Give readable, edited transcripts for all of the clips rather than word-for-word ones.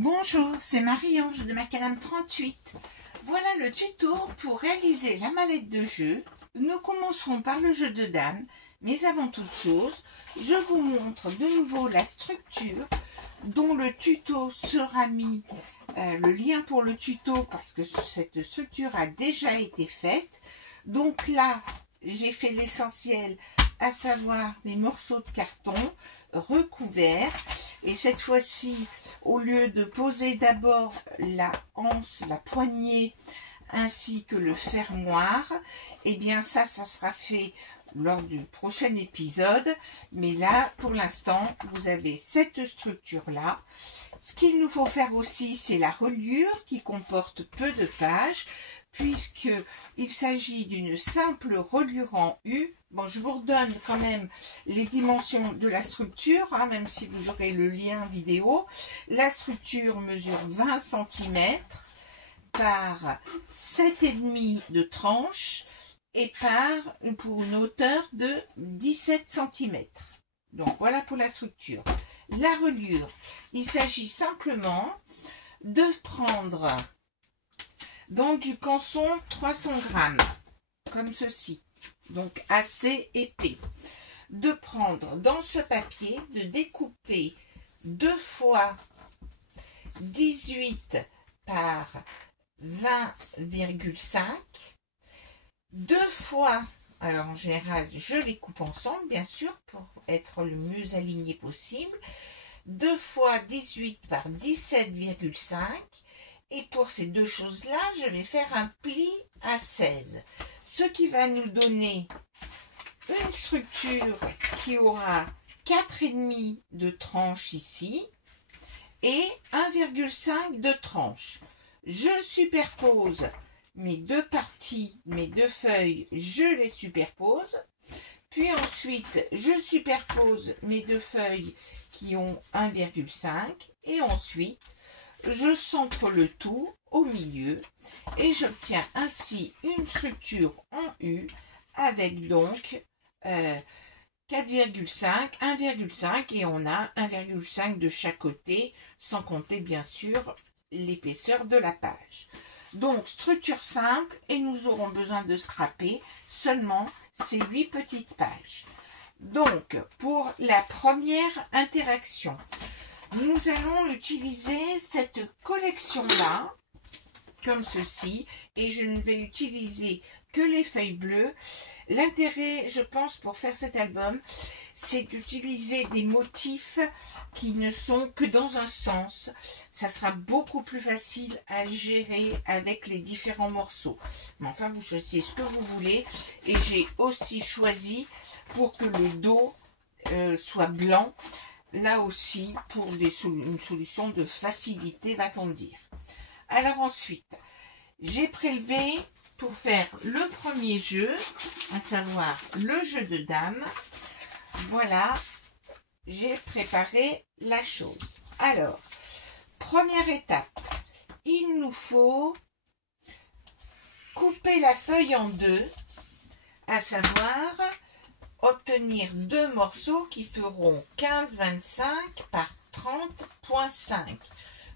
Bonjour, c'est Marie-Ange de Macadam 38. Voilà le tuto pour réaliser la mallette de jeu. Nous commencerons par le jeu de dames, mais avant toute chose, je vous montre de nouveau la structure dont le tuto sera mis, le lien pour le tuto parce que cette structure a déjà été faite. Donc là, j'ai fait l'essentiel, à savoir mes morceaux de carton recouverts, et cette fois-ci, au lieu de poser d'abord la anse, la poignée ainsi que le fermoir, et bien ça sera fait lors du prochain épisode, mais là pour l'instant vous avez cette structure là. Ce qu'il nous faut faire aussi, c'est la reliure qui comporte peu de pages, puisqu'il s'agit d'une simple reliure en U. Bon, je vous redonne quand même les dimensions de la structure, hein, même si vous aurez le lien vidéo. La structure mesure 20 cm par 7,5 de tranche et pour une hauteur de 17 cm. Donc voilà pour la structure. La reliure, il s'agit simplement de prendre dans du canson 300 grammes, comme ceci, donc assez épais. De prendre dans ce papier, de découper 2 fois 18 par 20,5, 2 fois, alors en général je les coupe ensemble bien sûr pour être le mieux aligné possible, 2 fois 18 par 17,5. Et pour ces deux choses-là, je vais faire un pli à 16. Ce qui va nous donner une structure qui aura 4,5 de tranche ici et 1,5 de tranche. Je superpose mes deux parties, mes deux feuilles, je les superpose. Puis ensuite, je superpose mes deux feuilles qui ont 1,5 et ensuite, je centre le tout au milieu et j'obtiens ainsi une structure en U avec donc 4,5, 1,5 et on a 1,5 de chaque côté, sans compter bien sûr l'épaisseur de la page. Donc structure simple et nous aurons besoin de scraper seulement ces 8 petites pages. Donc pour la première interaction, nous allons utiliser cette collection-là, comme ceci, et je ne vais utiliser que les feuilles bleues. L'intérêt, je pense, pour faire cet album, c'est d'utiliser des motifs qui ne sont que dans un sens. Ça sera beaucoup plus facile à gérer avec les différents morceaux. Mais enfin, vous choisissez ce que vous voulez. Et j'ai aussi choisi pour que le dos soit blanc. Là aussi, pour une solution de facilité, va-t-on dire. Alors ensuite, j'ai prélevé pour faire le premier jeu, à savoir le jeu de dames. Voilà, j'ai préparé la chose. Alors, première étape, il nous faut couper la feuille en deux, à savoir obtenir deux morceaux qui feront 15,25 par 30,5.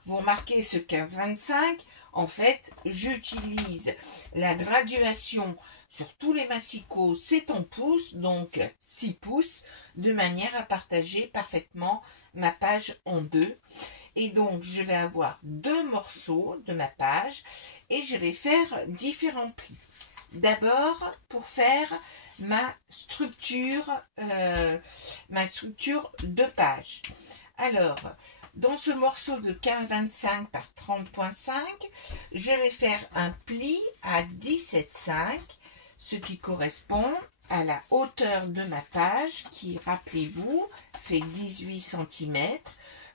Vous remarquez ce 15,25, en fait, j'utilise la graduation sur tous les massicots, c'est en pouces, donc 6 pouces, de manière à partager parfaitement ma page en deux. Et donc, je vais avoir deux morceaux de ma page et je vais faire différents plis. D'abord, pour faire ma structure de page. Alors, dans ce morceau de 15,25 par 30,5, je vais faire un pli à 17,5, ce qui correspond à la hauteur de ma page qui, rappelez-vous, fait 18 cm.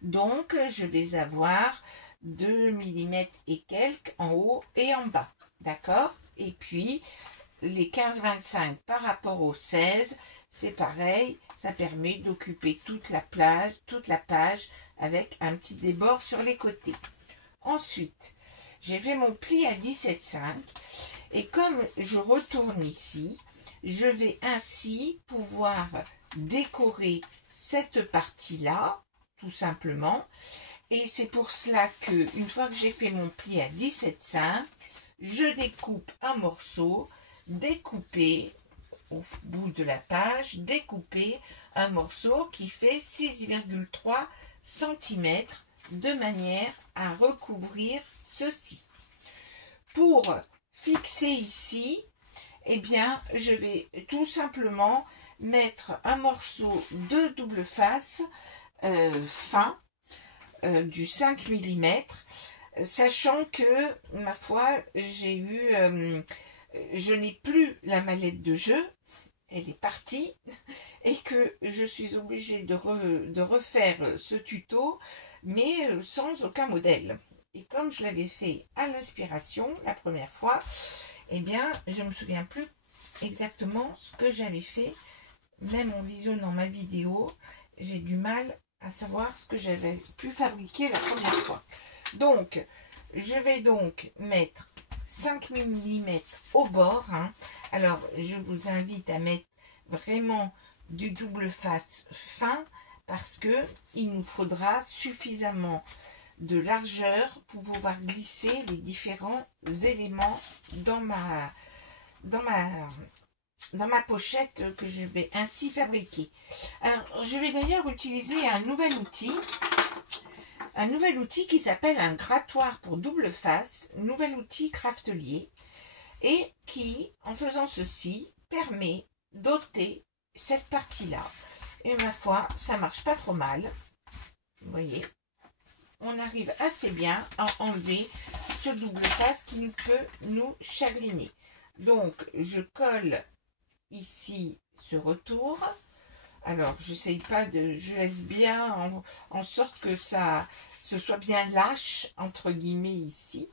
Donc, je vais avoir 2 mm et quelques en haut et en bas. D'accord? Et puis, les 15,25 par rapport aux 16, c'est pareil, ça permet d'occuper toute la page avec un petit débord sur les côtés. Ensuite, j'ai fait mon pli à 17,5 et comme je retourne ici, je vais ainsi pouvoir décorer cette partie-là, tout simplement, Et c'est pour cela que une fois que j'ai fait mon pli à 17,5, je découpe un morceau, découpé au bout de la page, découper un morceau qui fait 6,3 cm de manière à recouvrir ceci. Pour fixer ici, eh bien, je vais tout simplement mettre un morceau de double face fin du 5 mm, sachant que, ma foi, je n'ai plus la mallette de jeu, elle est partie, et que je suis obligée de refaire ce tuto, mais sans aucun modèle. Et comme je l'avais fait à l'inspiration la première fois, eh bien, je ne me souviens plus exactement ce que j'avais fait. Même en visionnant ma vidéo, j'ai du mal à savoir ce que j'avais pu fabriquer la première fois. Donc, je vais donc mettre 5 mm au bord. Alors, je vous invite à mettre vraiment du double face fin parce que il nous faudra suffisamment de largeur pour pouvoir glisser les différents éléments dans ma pochette que je vais ainsi fabriquer. Alors, je vais d'ailleurs utiliser un nouvel outil qui s'appelle un grattoir pour double face, nouvel outil Craftelier, et qui, en faisant ceci, permet d'ôter cette partie-là. Et ma foi, ça marche pas trop mal. Vous voyez, on arrive assez bien à enlever ce double face qui peut nous chagriner. Donc, je colle ici ce retour. Alors, j'essaye pas de... Je laisse bien en sorte que ce soit bien lâche, entre guillemets, ici.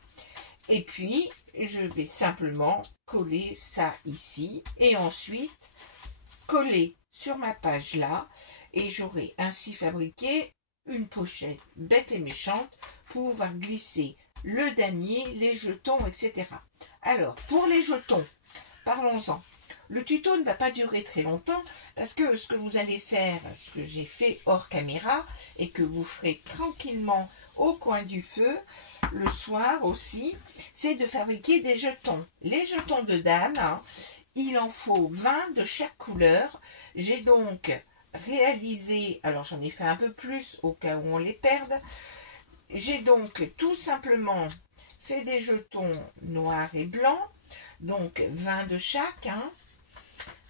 Et puis, je vais simplement coller ça ici. Et ensuite, coller sur ma page là. Et j'aurai ainsi fabriqué une pochette bête et méchante pour pouvoir glisser le damier, les jetons, etc. Alors, pour les jetons, parlons-en. Le tuto ne va pas durer très longtemps parce que ce que vous allez faire, ce que j'ai fait hors caméra et que vous ferez tranquillement au coin du feu, le soir aussi, c'est de fabriquer des jetons. Les jetons de dame, il en faut 20 de chaque couleur. J'ai donc réalisé, alors j'en ai fait un peu plus au cas où on les perde, j'ai donc tout simplement fait des jetons noirs et blancs, donc 20 de chaque.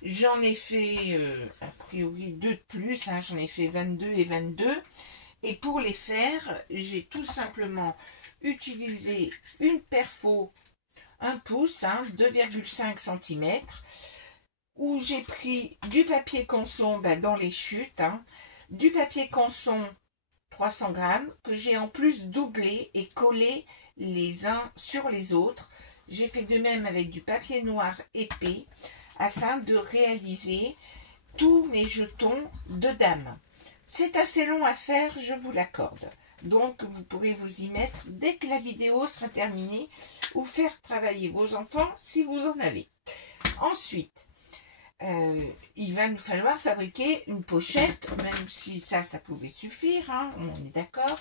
J'en ai fait a priori 2 de plus, j'en ai fait 22 et 22. Et pour les faire, j'ai tout simplement utilisé une perfo 1 pouce, 2,5 cm, où j'ai pris du papier canson dans les chutes, du papier canson 300 grammes, que j'ai en plus doublé et collé les uns sur les autres. J'ai fait de même avec du papier noir épais, afin de réaliser tous mes jetons de dame. C'est assez long à faire, je vous l'accorde. Donc, vous pourrez vous y mettre dès que la vidéo sera terminée ou faire travailler vos enfants si vous en avez. Ensuite, il va nous falloir fabriquer une pochette, même si ça pouvait suffire, on est d'accord.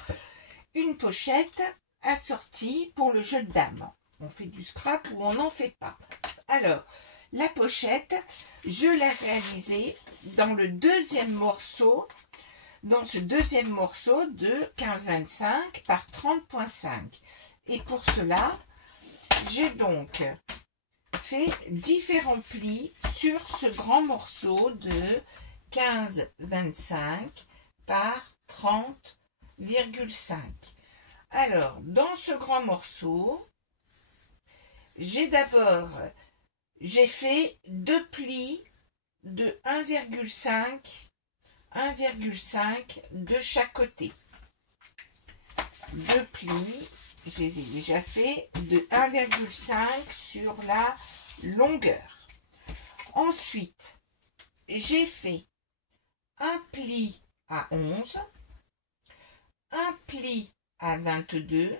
Une pochette assortie pour le jeu de dames. On fait du scrap ou on n'en fait pas. Alors, la pochette, je l'ai réalisée dans le deuxième morceau, dans ce deuxième morceau de 15-25 par 30,5. Et pour cela, j'ai donc fait différents plis sur ce grand morceau de 15-25 par 30,5. Alors, dans ce grand morceau, j'ai fait 2 plis de 1,5 de chaque côté. 2 plis, je les ai déjà fait, de 1,5 sur la longueur. Ensuite, j'ai fait un pli à 11, un pli à 22,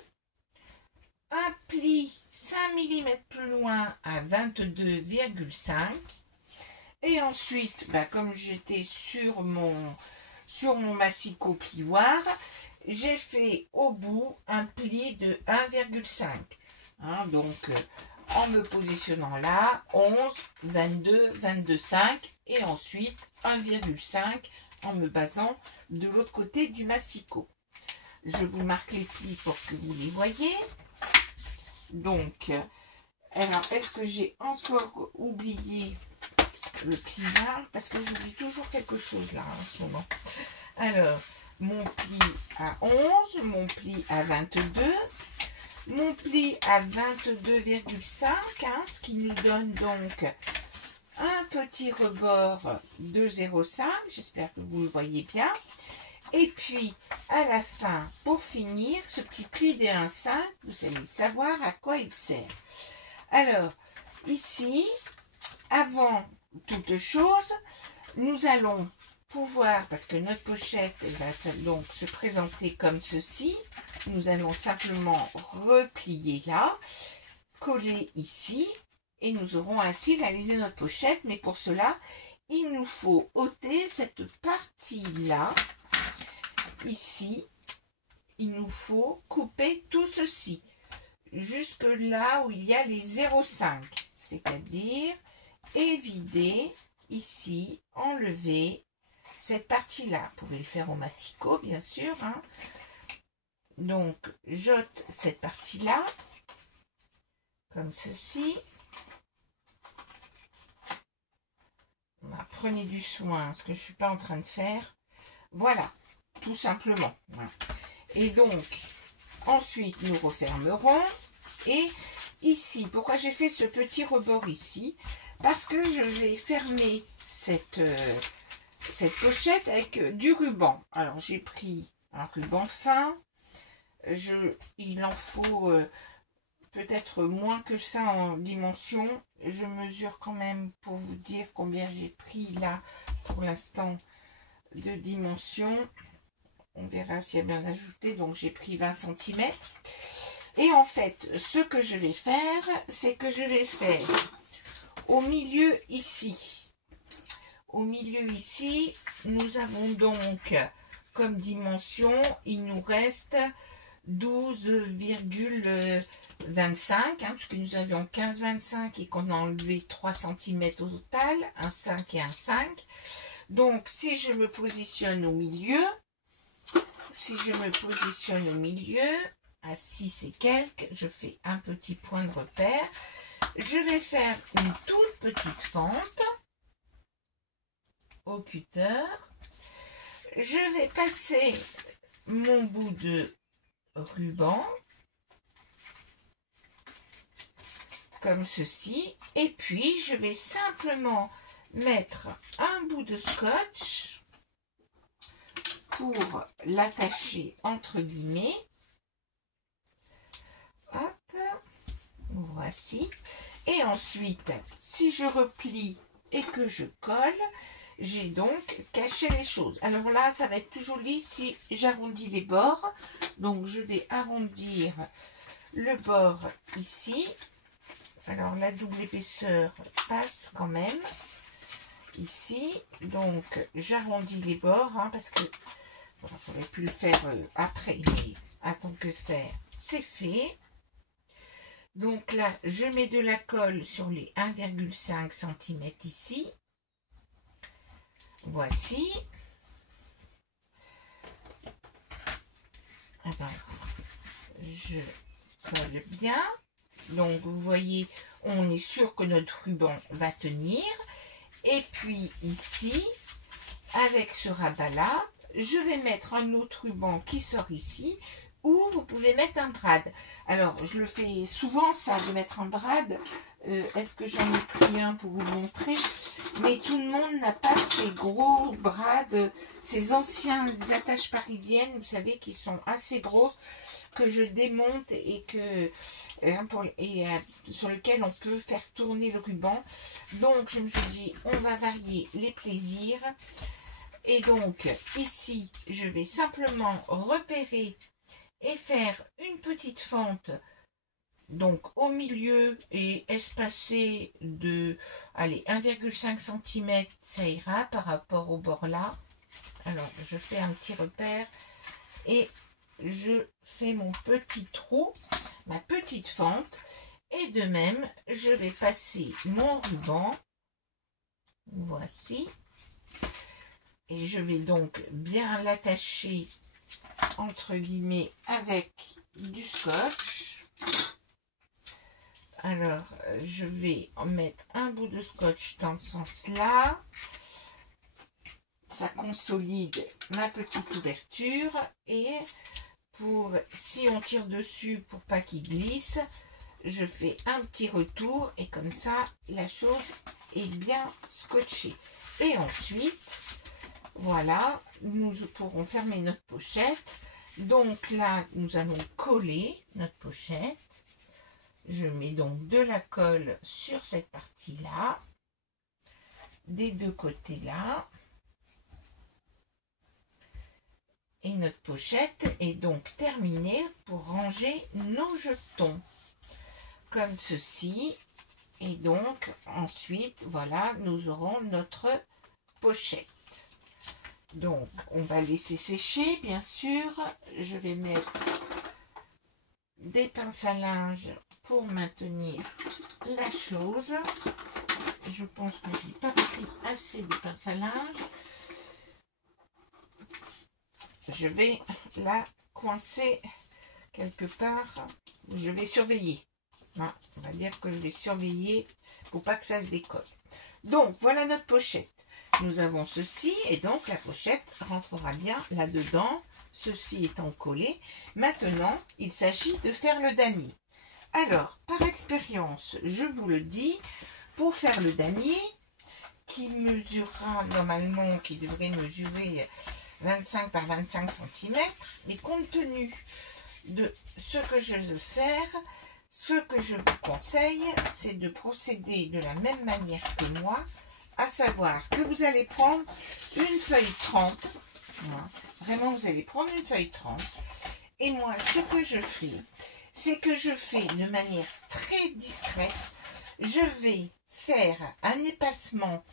un pli 5 mm plus loin à 22,5. Et ensuite, comme j'étais sur mon massicot plioir, j'ai fait au bout un pli de 1,5. Hein, donc, en me positionnant là, 11, 22, 22,5 et ensuite 1,5 en me basant de l'autre côté du massicot. Je vous marque les plis pour que vous les voyez. Donc, alors, est-ce que j'ai encore oublié le pli large? Parce que j'oublie toujours quelque chose là en ce moment. Alors, mon pli à 11, mon pli à 22, mon pli à 22,5, hein, ce qui nous donne donc un petit rebord de 0,5. J'espère que vous le voyez bien. Et puis, à la fin, pour finir, ce petit pli de 1,5, vous allez savoir à quoi il sert. Alors, ici, avant toute chose, nous allons pouvoir, parce que notre pochette va donc se présenter comme ceci, nous allons simplement replier là, coller ici, et nous aurons ainsi réalisé notre pochette. Mais pour cela, il nous faut ôter cette partie-là. Ici, il nous faut couper tout ceci jusque là où il y a les 0,5, c'est-à-dire évider ici, enlever cette partie-là. Vous pouvez le faire au massicot, bien sûr. Hein. Donc, j'ôte cette partie-là, comme ceci. Prenez du soin, ce que je ne suis pas en train de faire. Voilà. Tout simplement. Et donc, ensuite, nous refermerons. Et ici, pourquoi j'ai fait ce petit rebord ici? Parce que je vais fermer cette pochette avec du ruban. Alors, j'ai pris un ruban fin. Il en faut peut-être moins que ça en dimension. Je mesure quand même pour vous dire combien j'ai pris là, pour l'instant, de dimension. On verra s'il y a bien ajouté. Donc, j'ai pris 20 cm. Et en fait, ce que je vais faire, c'est que je vais faire au milieu ici. Au milieu ici, nous avons donc comme dimension, il nous reste 12,25, hein, puisque nous avions 15,25 et qu'on a enlevé 3 cm au total, un 5 et un 5. Donc, si je me positionne au milieu, à 6 et quelques, je fais un petit point de repère. Je vais faire une toute petite fente au cutter. Je vais passer mon bout de ruban comme ceci. Et puis, je vais simplement mettre un bout de scotch pour l'attacher entre guillemets. Hop, voici. Et ensuite, si je replie et que je colle, j'ai donc caché les choses. Alors là, ça va être plus joli si j'arrondis les bords. Donc, je vais arrondir le bord ici. Alors, la double épaisseur passe quand même ici. Donc, j'arrondis les bords hein, parce que bon, j'aurais pu le faire après, mais à tant que faire, c'est fait. Donc là, je mets de la colle sur les 1,5 cm ici. Voici. Alors, je colle bien. Donc, vous voyez, on est sûr que notre ruban va tenir. Et puis, ici, avec ce rabat-là, je vais mettre un autre ruban qui sort ici, ou vous pouvez mettre un brad. Alors, je le fais souvent, ça, de mettre un brad. Est-ce que j'en ai pris un pour vous montrer? Mais tout le monde n'a pas ces gros brads, ces anciens attaches parisiennes, vous savez, qui sont assez grosses, que je démonte et que sur lequel on peut faire tourner le ruban. Donc, je me suis dit, on va varier les plaisirs. Et donc, ici, je vais simplement repérer et faire une petite fente, donc au milieu et espacée de, allez, 1,5 cm, ça ira par rapport au bord là. Alors, je fais un petit repère et je fais mon petit trou, ma petite fente. Et de même, je vais passer mon ruban. Voici. Et je vais donc bien l'attacher, entre guillemets, avec du scotch. Alors, je vais en mettre un bout de scotch dans ce sens-là. Ça consolide ma petite ouverture. Et si on tire dessus pour pas qu'il glisse, je fais un petit retour et comme ça, la chose est bien scotchée. Et ensuite, voilà, nous pourrons fermer notre pochette. Donc là, nous allons coller notre pochette. Je mets donc de la colle sur cette partie-là, des deux côtés là. Et notre pochette est donc terminée pour ranger nos jetons. Comme ceci. Et donc, ensuite, voilà, nous aurons notre pochette. Donc, on va laisser sécher, bien sûr. Je vais mettre des pinces à linge pour maintenir la chose. Je pense que je n'ai pas pris assez de pinces à linge. Je vais la coincer quelque part. Je vais surveiller. On va dire que je vais surveiller pour pas que ça se décolle. Donc, voilà notre pochette. Nous avons ceci et donc la pochette rentrera bien là-dedans, ceci étant collé. Maintenant, il s'agit de faire le damier. Alors, par expérience, je vous le dis, pour faire le damier, qui mesurera normalement, qui devrait mesurer 25 par 25 cm, mais compte tenu de ce que je veux faire, ce que je vous conseille, c'est de procéder de la même manière que moi, à savoir que vous allez prendre une feuille 30, voilà. Vraiment vous allez prendre une feuille 30, et moi ce que je fais, c'est que je fais de manière très discrète, je vais faire un espacement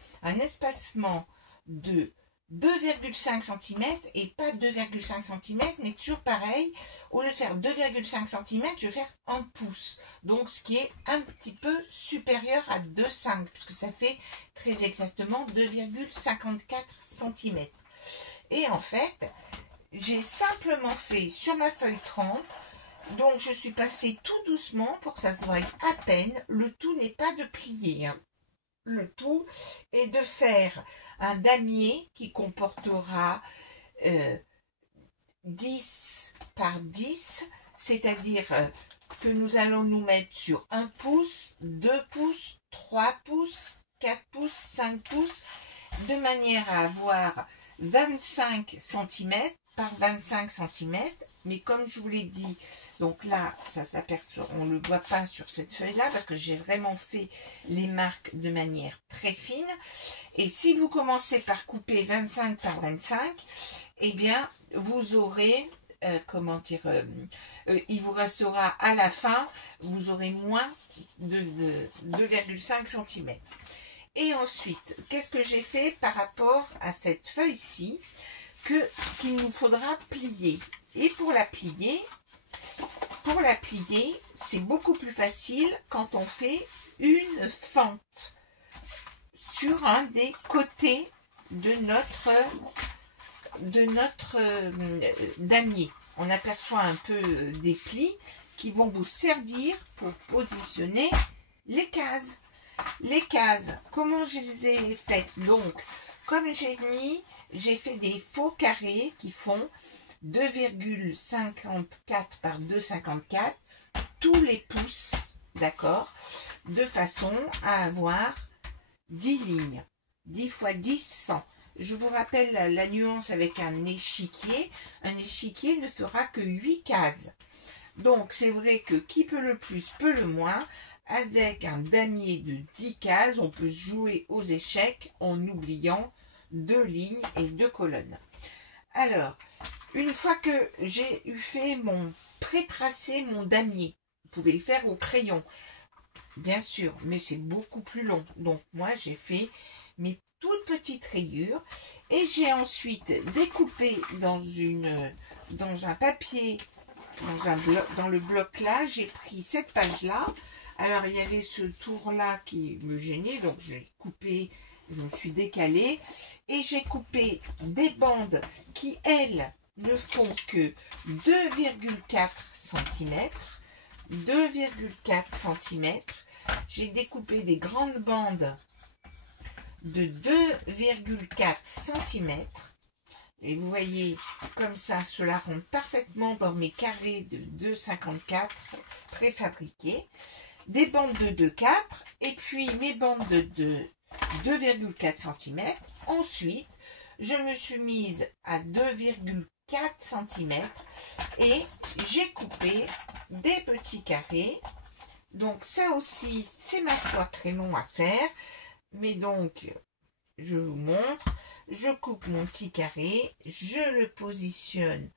de 2,5 cm et pas 2,5 cm, mais toujours pareil, au lieu de faire 2,5 cm, je vais faire 1 pouce. Donc, ce qui est un petit peu supérieur à 2,5, puisque ça fait très exactement 2,54 cm. Et en fait, j'ai simplement fait sur ma feuille 30, donc je suis passée tout doucement pour que ça se voie à peine. Le tout n'est pas de plier, hein. Le tout est de faire un damier qui comportera 10 par 10, c'est-à-dire que nous allons nous mettre sur 1 pouce, 2 pouces, 3 pouces, 4 pouces, 5 pouces, de manière à avoir 25 cm par 25 cm. Mais comme je vous l'ai dit, donc là, ça s'aperçoit, on ne le voit pas sur cette feuille-là parce que j'ai vraiment fait les marques de manière très fine. Et si vous commencez par couper 25 par 25, eh bien, vous aurez, il vous restera à la fin, vous aurez moins de 2,5 cm. Et ensuite, qu'est-ce que j'ai fait par rapport à cette feuille-ci qu'il nous faudra plier. Et pour la plier, c'est beaucoup plus facile quand on fait une fente sur un des côtés de notre damier. On aperçoit un peu des plis qui vont vous servir pour positionner les cases. Les cases, comment je les ai faites? Donc, comme j'ai fait des faux carrés qui font 2,54 par 2,54 tous les pouces, d'accord, de façon à avoir 10 lignes, 10 fois 10, 100. Je vous rappelle la nuance avec un échiquier. Un échiquier ne fera que 8 cases. Donc, c'est vrai que qui peut le plus, peut le moins. Avec un damier de 10 cases, on peut jouer aux échecs en oubliant 2 lignes et 2 colonnes. Alors, une fois que j'ai fait pré-tracé mon damier, vous pouvez le faire au crayon, bien sûr, mais c'est beaucoup plus long. Donc, moi, j'ai fait mes toutes petites rayures et j'ai ensuite découpé dans une dans un papier, dans le bloc là, j'ai pris cette page là. Alors il y avait ce tour là qui me gênait, donc j'ai coupé, je me suis décalée et j'ai coupé des bandes qui elles ne font que 2,4 cm. 2,4 cm. J'ai découpé des grandes bandes de 2,4 cm. Et vous voyez, comme ça, cela rentre parfaitement dans mes carrés de 2,54 préfabriqués. Des bandes de 2,4 et puis mes bandes de 2,4 cm. Ensuite, je me suis mise à 2,4 cm et j'ai coupé des petits carrés. Donc ça aussi, c'est ma foi très long à faire. Mais donc, je vous montre. Je coupe mon petit carré, je le positionne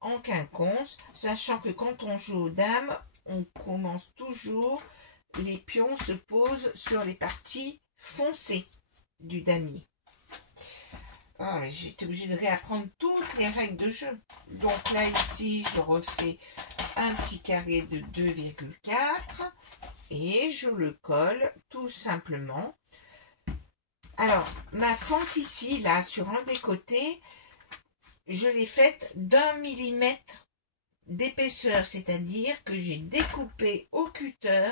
en quinconce, sachant que quand on joue aux dames, on commence toujours, les pions se posent sur les parties foncées du damier. Ah, j'ai été obligée de réapprendre toutes les règles de jeu. Donc là, ici, je refais un petit carré de 2,4 et je le colle tout simplement. Alors, ma fente ici, là, sur un des côtés, je l'ai faite d'1 millimètre d'épaisseur, c'est-à-dire que j'ai découpé au cutter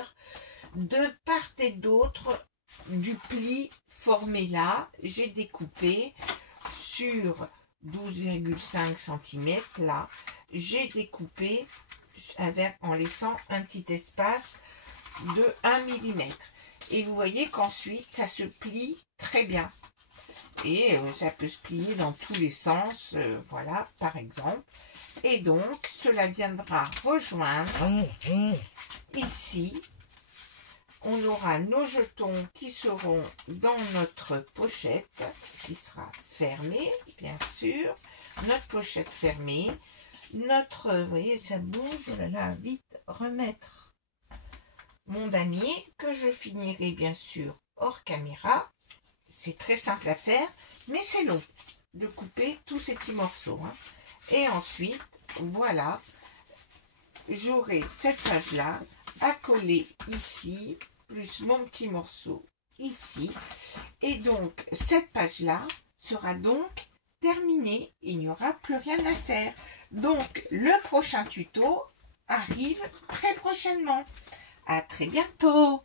de part et d'autre du pli formé là. J'ai découpé sur 12,5 cm, là, j'ai découpé en laissant un petit espace de 1 mm. Et vous voyez qu'ensuite, ça se plie très bien. Et ça peut se plier dans tous les sens, voilà, par exemple. Et donc, cela viendra rejoindre ici. On aura nos jetons qui seront dans notre pochette, qui sera fermée, bien sûr. Notre pochette fermée. Notre, vous voyez, ça bouge, oh là là, vite remettre mon damier que je finirai bien sûr hors caméra. C'est très simple à faire, mais c'est long de couper tous ces petits morceaux. Hein. Et ensuite, voilà, j'aurai cette page-là à coller ici, plus mon petit morceau ici. Et donc, cette page-là sera donc terminée. Il n'y aura plus rien à faire. Donc, le prochain tuto arrive très prochainement. À très bientôt!